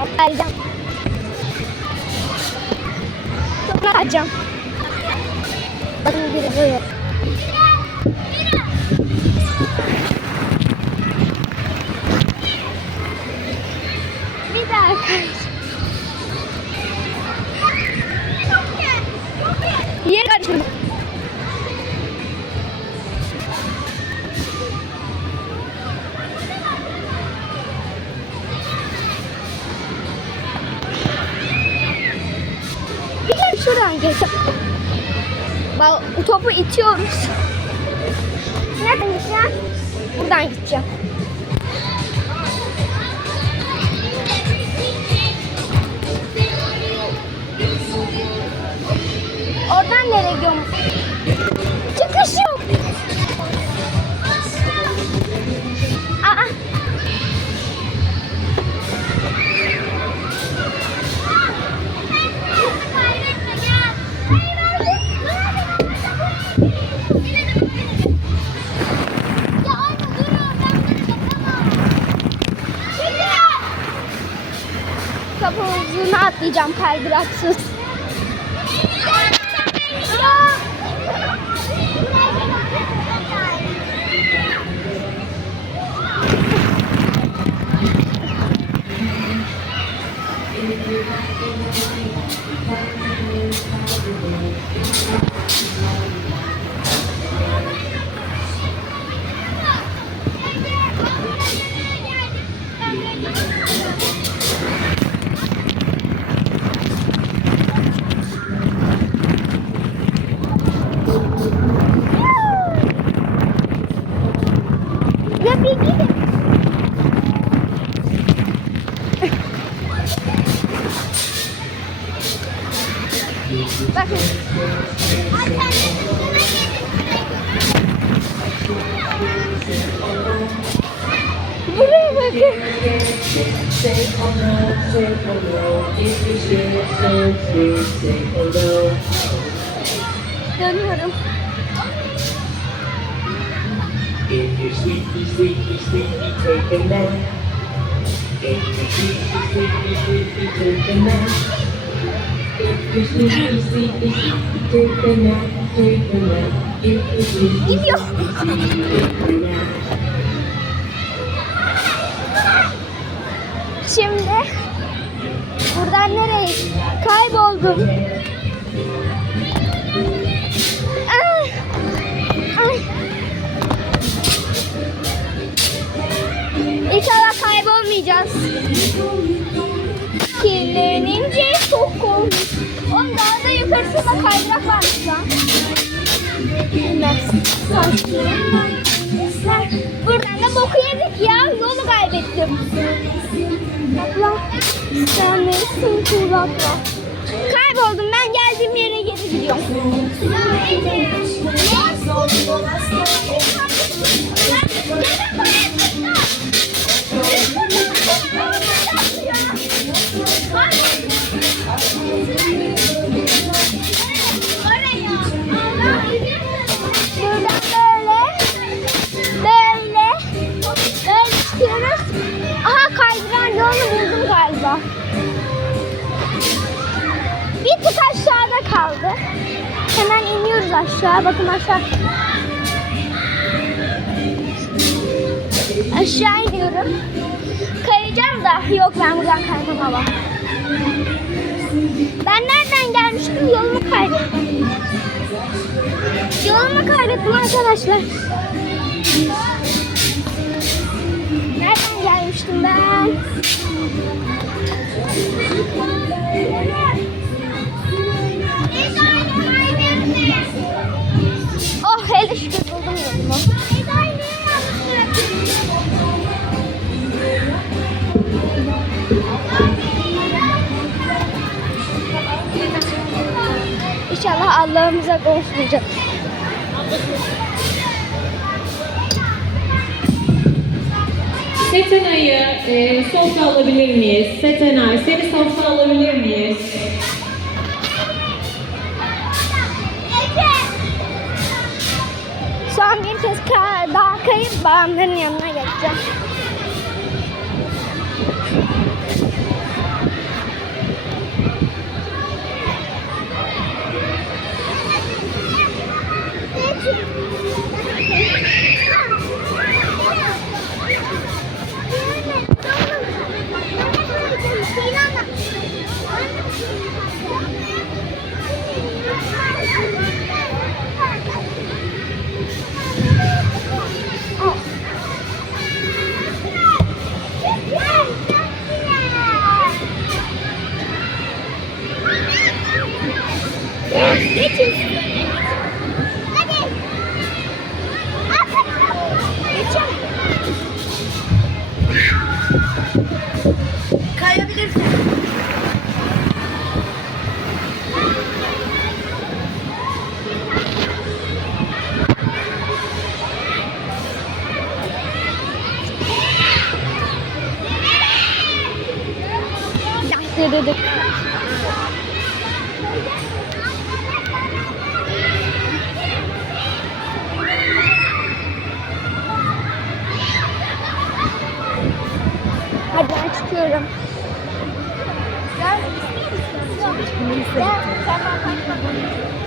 Tamam vereceğim. Sonra açacağım. Bakın biri. Bir geçelim. Bak topu itiyoruz. Nereden gideceğim? Buradan gideceğim. Oradan nereye gidiyorum? Kapı uzuna atlayacağım kaydıraksız. Dönüyorum. If you're sleepy, sleepy, sleepy, take a nap. If you're sleepy, sleepy, sleepy, take a nap. If you're sleepy, sleepy, sleepy, take a nap, take a. If you're. Şimdi buradan nereye kayboldum? Ay. Ay. İnşallah kaybolmayacağız. Kirlenince çok olmuş. Oğlum daha da yukarısında kaydırak varmış lan. Bilmem. Buradan da boku yedik ya. Yolu kaybettim. Abla sen nesin kulakla? Kayboldum ben geldiğim yere geri gidiyorum. Kaldı. Hemen iniyoruz aşağı. Bakın aşağı. Aşağı iniyorum. Kayacağım da. Yok ben buradan kaymam Ben nereden gelmiştim? Yolumu kaybettim. Yolumu kaybettim arkadaşlar. Allah'ımıza kavuşmayacağız. Setenay'ı e, sofra alabilir miyiz? Setenay, seni sofra alabilir miyiz? Son bir kez daha kayıp babamların yanına geleceğim. Dedik. Hadi ben çıkıyorum. Gel. Gel. Sen bak.